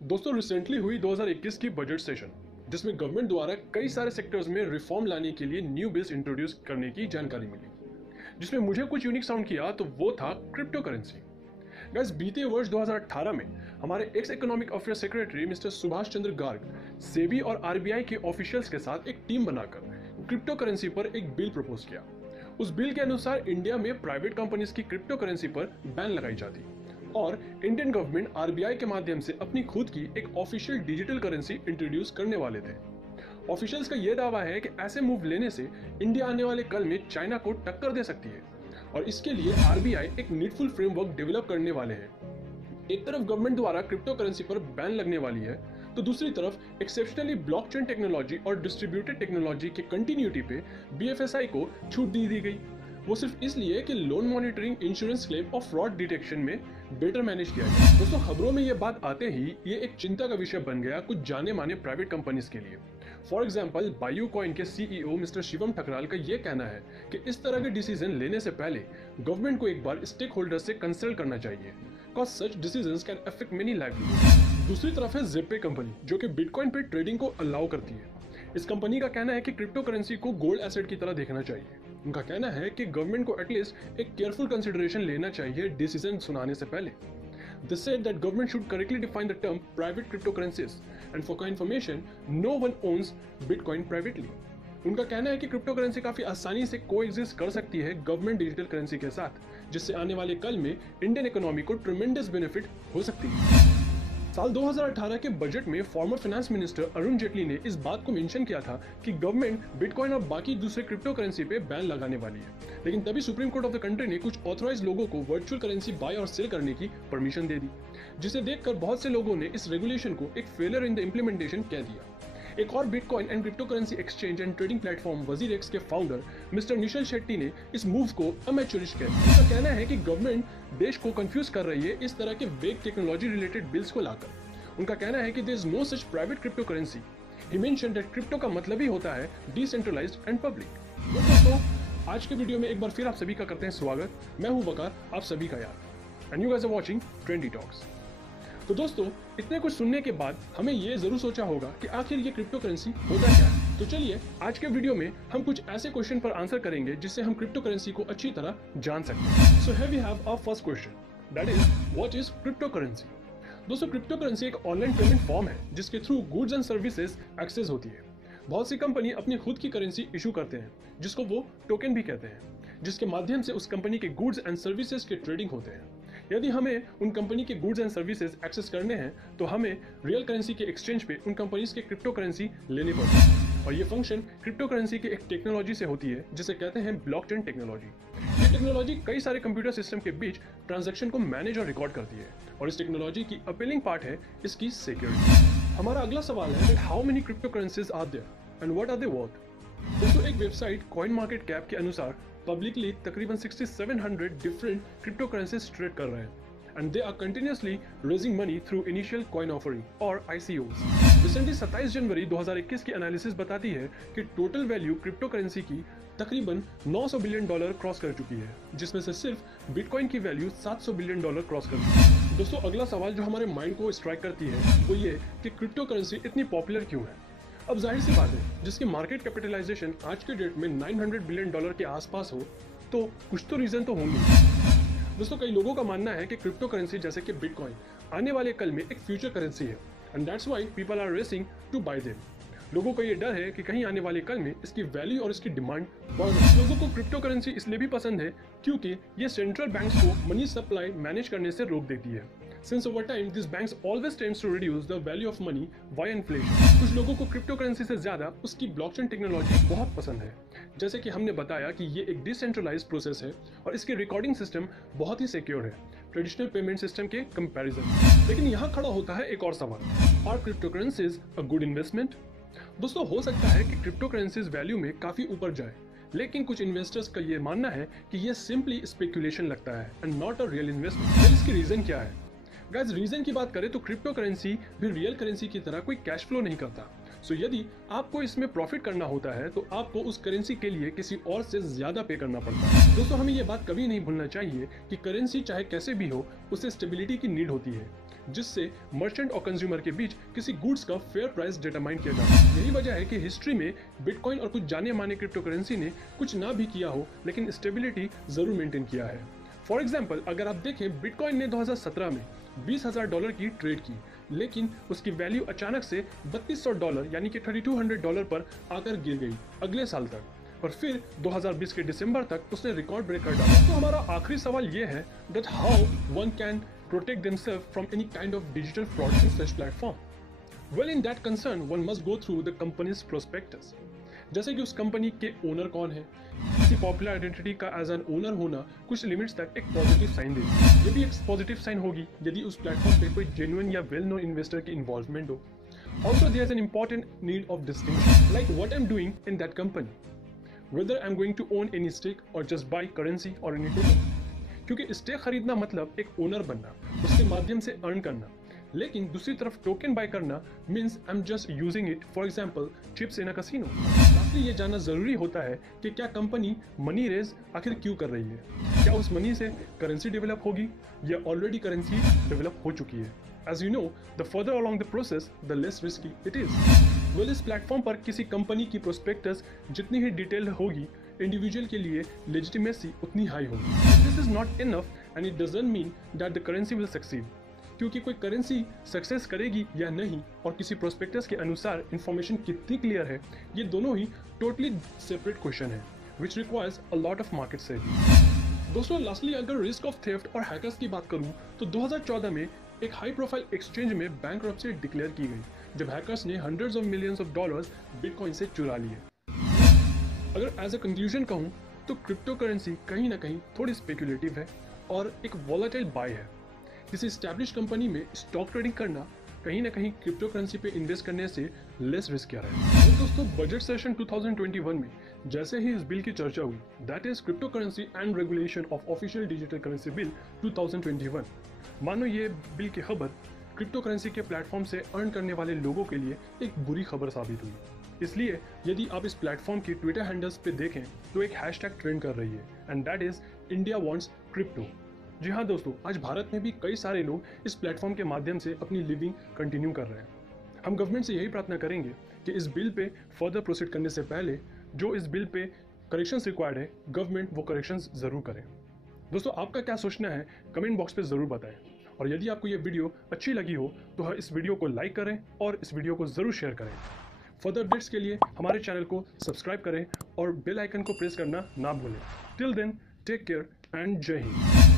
दोस्तों रिसेंटली हुई 2021 की बजट सेशन जिसमें गवर्नमेंट द्वारा कई सारे सेक्टर्स में रिफॉर्म लाने के लिए न्यू बिल्स इंट्रोड्यूस करने की जानकारी मिली, जिसमें मुझे कुछ यूनिक साउंड किया तो वो था क्रिप्टो करेंसी। गाइस, बीते वर्ष 2018 में हमारे ex economic affairs secretary mister Subhash Chandra Garg SEBI और आरबीआई के ऑफिशियल्स के साथ एक टीम बनाकर क्रिप्टो करेंसी पर एक बिल प्रपोज किया। उस बिल के अनुसार इंडिया में प्राइवेट कंपनीज की क्रिप्टो करेंसी पर बैन लगाई जाती और इंडियन गवर्नमेंट आरबीआई के माध्यम से अपनी खुद की एक ऑफिशियल डिजिटल करेंसी इंट्रोड्यूस करने वाले थे। ऑफिशियल्स का यह दावा है कि ऐसे मूव लेने से इंडिया आने वाले कल में चाइना को टक्कर दे सकती है और इसके लिए आरबीआई एक नीडफुल फ्रेमवर्क डेवलप करने वाले हैं। एक तरफ गवर्नमेंट द्वारा क्रिप्टो करेंसी पर बैन लगने वाली है तो दूसरी तरफ एक्सेप्शनली ब्लॉकचेन टेक्नोलॉजी और डिस्ट्रीब्यूटेड टेक्नोलॉजी के कंटिन्यूटी पे बीएफएसआई को छूट दी गई, वो सिर्फ इसलिए कि लोन मॉनिटरिंग, इंश्योरेंस क्लेम और फ्रॉड डिटेक्शन में बेटर मैनेज किया गया। दोस्तों, खबरों में ये बात आते ही ये एक चिंता का विषय बन गया कुछ जाने माने प्राइवेट कंपनीज के लिए। फॉर एग्जांपल, बायू कॉइन के सीईओ मिस्टर शिवम ठकराल का ये कहना है कि इस तरह के डिसीजन लेने से पहले गवर्नमेंट को एक बार स्टेक होल्डर से कंसल्ट करना चाहिए, because such decisions can affect many livelihood. दूसरी तरफ है ज़ेपे कंपनी, जो कि बिटकॉइन पे ट्रेडिंग को अलाउ करती है। इस कंपनी का कहना है कि क्रिप्टो करेंसी को गोल्ड एसेट की तरह देखना चाहिए। उनका कहना है कि गवर्नमेंट को एटलीस्ट एक केयरफुल कंसिडरेशन लेना चाहिए डिसीजन सुनाने से पहले। They said that government should correctly define the term private cryptocurrencies, and for information, no one owns Bitcoin privately. उनका कहना है कि क्रिप्टो करेंसी काफी आसानी से कोएग्जिस्ट कर सकती है गवर्नमेंट डिजिटल करेंसी के साथ, जिससे आने वाले कल में इंडियन इकोनॉमी को ट्रिमेंडस बेनिफिट हो सकती है। साल 2018 के बजट में former finance minister Arun Jaitley ने इस बात को मेंशन किया था कि गवर्नमेंट बिटकॉइन और बाकी दूसरे क्रिप्टो करेंसी पे बैन लगाने वाली है, लेकिन तभी supreme court of the country ने कुछ ऑथराइज्ड लोगों को वर्चुअल करेंसी बाय और सेल करने की परमिशन दे दी, जिसे देखकर बहुत से लोगों ने इस रेगुलेशन को एक फेलियर इन द इम्प्लीमेंटेशन कह दिया। एक और bitcoin and crypto currency exchange and trading platform WazirX के फाउंडर मिस्टर निशल शेट्टी ने इस मूव को अमेच्योरिश कहा। उनका कहना है कि गवर्नमेंट देश को कंफ्यूज कर रही है इस तरह के वेग टेक्नोलॉजी रिलेटेड बिल्स को लाकर। उनका कहना है कि there is no such private cryptocurrency. He mentioned that crypto का मतलब ही होता है डिसेंट्रलाइज्ड एंड पब्लिक। दोस्तों, आज के वीडियो में एक बार फिर आप सभी का करते हैं स्वागत। मैं हूं वकार, आप सभी का यार, and you guys are watching Trendy Talks. तो दोस्तों, इतने कुछ सुनने के बाद हमें ये जरूर सोचा होगा कि आखिर ये क्रिप्टो करेंसी होता क्या है। तो चलिए आज के वीडियो में हम कुछ ऐसे क्वेश्चन पर आंसर करेंगे जिससे हम क्रिप्टो करेंसी को अच्छी तरह जान सकते। So here we have our first question, that is what is cryptocurrency. दोस्तों, क्रिप्टो करेंसी एक ऑनलाइन पेमेंट फॉर्म है जिसके through goods and services access होती है। बहुत सी कंपनी अपनी खुद की करेंसी इशू करते हैं जिसको वो टोकन भी कहते हैं, जिसके माध्यम से उस कंपनी के गुड्स एंड सर्विसेज के ट्रेडिंग होते हैं। यदि हमें उन कंपनी के गुड्स एंड सर्विसेज एक्सेस करने हैं तो हमें रियल करेंसी के एक्सचेंज पे उन कंपनीज के क्रिप्टो करेंसी लेनी पड़ती है, और ये फंक्शन क्रिप्टो करेंसी के एक टेक्नोलॉजी से होती है जिसे कहते हैं ब्लॉकचेन टेक्नोलॉजी। ये टेक्नोलॉजी कई सारे कंप्यूटर सिस्टम के बीच ट्रांजैक्शन को मैनेज और रिकॉर्ड करती है, और इस टेक्नोलॉजी की अपीलिंग पार्ट है इसकी सिक्योरिटी। हमारा अगला सवाल है that how many cryptocurrencies are there and what are they worth. दोस्तों, एक वेबसाइट कॉइन मार्केट कैप के अनुसार पब्लिकली तकरीबन 6700 डिफरेंट क्रिप्टो करेंसीज ट्रेड कर रहे हैं, and they are continuously raising money through initial coin offering or ICOs। Recently 27 जनवरी 2021 की analysis बताती है कि टोटल वैल्यू क्रिप्टो करेंसी की तकरीबन $900 बिलियन क्रॉस कर चुकी है, जिसमें से सिर्फ बिटकॉइन की वैल्यू $700 बिलियन क्रॉस कर चुकी है। दोस्तों, अगला सवाल जो हमारे माइंड को स्ट्राइक करती है वो ये कि क्रिप्टो करेंसी इतनी पॉपुलर क्यों है। अब जाहिर सी बात है, जिसकी मार्केट कैपिटलाइजेशन आज के डेट में $900 बिलियन के आसपास हो तो कुछ तो रीजन तो होंगे। दोस्तों, कई लोगों का मानना है कि क्रिप्टो करेंसी जैसे कि बिटकॉइन आने वाले कल में एक फ्यूचर करेंसी है, and that's why people are racing to buy them. लोगों को ये डर है कि कहीं आने वाले कल में इसकी वैल्यू और इसकी डिमांड बढ़ जाए। लोगों को क्रिप्टो करेंसी इसलिए भी पसंद है क्योंकि ये सेंट्रल बैंक्स को मनी सप्लाई मैनेज करने से रोक देती है। Since over time, these banks always tends to reduce the value of money via inflation। कुछ लोगों को क्रिप्टो करेंसी से ज्यादा उसकी ब्लॉकचेन टेक्नोलॉजी बहुत पसंद है। जैसे कि हमने बताया कि ये एक डिसेंट्रलाइज्ड प्रोसेस है और इसकी रिकॉर्डिंग सिस्टम बहुत ही सिक्योर है ट्रेडिशनल पेमेंट सिस्टम के कंपैरिजन। लेकिन यहाँ खड़ा होता है एक और सवाल, are cryptocurrencies a good investment. दोस्तों, हो सकता है कि क्रिप्टो करेंसीज वैल्यू में काफी ऊपर जाए, लेकिन कुछ इन्वेस्टर्स का ये मानना है कि ये सिंपली स्पेकुलेशन लगता है and not a real investment. इसकी रीजन क्या है? गाइस, रीजन की बात करें तो क्रिप्टो करेंसी भी रियल करेंसी की तरह कोई कैश फ्लो नहीं करता। सो यदि आपको इसमें प्रॉफिट करना होता है तो आपको उस करेंसी के लिए किसी और से ज्यादा पे करना पड़ता है। दोस्तों, हमें ये बात कभी नहीं भूलना चाहिए कि करेंसी चाहे कैसे भी हो, उसे स्टेबिलिटी की नीड होती है। जिससे मर्चेंट और कंज्यूमर के बीच किसी गुड्स का फेयर प्राइस डिटरमाइन किया जाता है। यही वजह है कि हिस्ट्री में बिटकॉइन और कुछ जाने माने क्रिप्टो करेंसी ने कुछ ना भी किया हो लेकिन स्टेबिलिटी जरूर मेंटेन किया है। फॉर एग्जाम्पल, अगर आप देखें, बिटकॉइन ने 2017 में $20,000 की ट्रेड की, लेकिन उसकी वैल्यू अचानक से $3200 यानी कि $3200 पर आकर गिर गई अगले साल तक, और फिर 2020 के दिसंबर तक उसने रिकॉर्ड ब्रेक कर डाला। तो हमारा आखिरी सवाल ये है that how one can protect themselves from any kind of digital fraud in such platform? Well, in that concern, one must go through the company's prospectus. जैसे कि उस कंपनी के ओनर कौन है, किसी पॉपुलर आइडेंटिटी का एज एन ओनर होना कुछ लिमिट्स तक एक पॉजिटिव साइन देगी। ये भी एक पॉजिटिव साइन होगी यदि उस प्लेटफॉर्म पे कोई जेन्युइन या वेल नोन इन्वेस्टर की इन्वॉल्वमेंट हो। Also, there is an important need of distinction, like what I'm doing in that company, whether I'm going to own any stake or just buy currency or any token. क्योंकि stake खरीदना मतलब एक owner बनना, उसके माध्यम से earn करना, लेकिन दूसरी तरफ टोकन बाय करना means I am just using it for example chips in a casino. साथी ये जानना जरूरी होता है कि क्या कंपनी मनी रेज आखिर क्यों कर रही है, क्या उस मनी से करेंसी डेवलप होगी या ऑलरेडी करेंसी डेवलप हो चुकी है। As you know, the further along the process, the less risky it is. Well, इस प्लेटफॉर्म पर किसी कंपनी की प्रोस्पेक्टस जितनी ही डिटेल होगी, इंडिविजुअल के लिए लेजिटिमेसी उतनी हाई होगी। This is not enough and it doesn't mean that the currency will succeed. क्योंकि कोई करेंसी सक्सेस करेगी या नहीं और किसी प्रोस्पेक्टस के अनुसार इंफॉर्मेशन कितनी क्लियर है, ये दोनों ही टोटली सेपरेट क्वेश्चन है, which requires a lot of market study. दोस्तों, लास्टली अगर रिस्क ऑफ थेफ्ट और हैकर्स की बात करूं तो 2014 में एक हाई प्रोफाइल एक्सचेंज में बैंकरप्सी डिक्लेयर की गई जब हैकर्स ने hundreds of millions of dollars bitcoin से चुरा लिए। अगर एज अ कंक्लूजन कहूं तो क्रिप्टो करेंसी कहीं ना कहीं थोड़ी स्पेकुलेटिव है और एक वॉलेटाइल बाय है। किसी स्टैब्लिश कंपनी में स्टॉक ट्रेडिंग करना कहीं ना कहीं क्रिप्टो करेंसी पे इन्वेस्ट करने से लेस रिस्क है। तो दोस्तों, बजट सेशन 2021 में जैसे ही इस बिल की चर्चा हुई, that is crypto currency and regulation of official digital currency bill 2021, मानो ये बिल की खबर क्रिप्टो करेंसी के प्लेटफॉर्म से अर्न करने वाले लोगों के लिए एक बुरी खबर साबित हुई। इसलिए यदि आप इस प्लेटफॉर्म की ट्विटर हैंडल्स पे देखें तो एक हैशटैग ट्रेंड कर रही है and that is India wants crypto. जी हाँ दोस्तों, आज भारत में भी कई सारे लोग इस प्लेटफॉर्म के माध्यम से अपनी लिविंग कंटिन्यू कर रहे हैं। हम गवर्नमेंट से यही प्रार्थना करेंगे कि इस बिल पे फर्दर प्रोसीड करने से पहले जो इस बिल पे करेक्शंस रिक्वायर्ड है, गवर्नमेंट वो करेक्शंस जरूर करें। दोस्तों, आपका क्या सोचना है कमेंट बॉक्स पे ज़रूर बताएं, और यदि आपको ये वीडियो अच्छी लगी हो तो इस वीडियो को लाइक करें और इस वीडियो को ज़रूर शेयर करें। फर्दर अपडेट्स के लिए हमारे चैनल को सब्सक्राइब करें और बेल आइकन को प्रेस करना ना भूलें। Till then, take care and Jai Hind.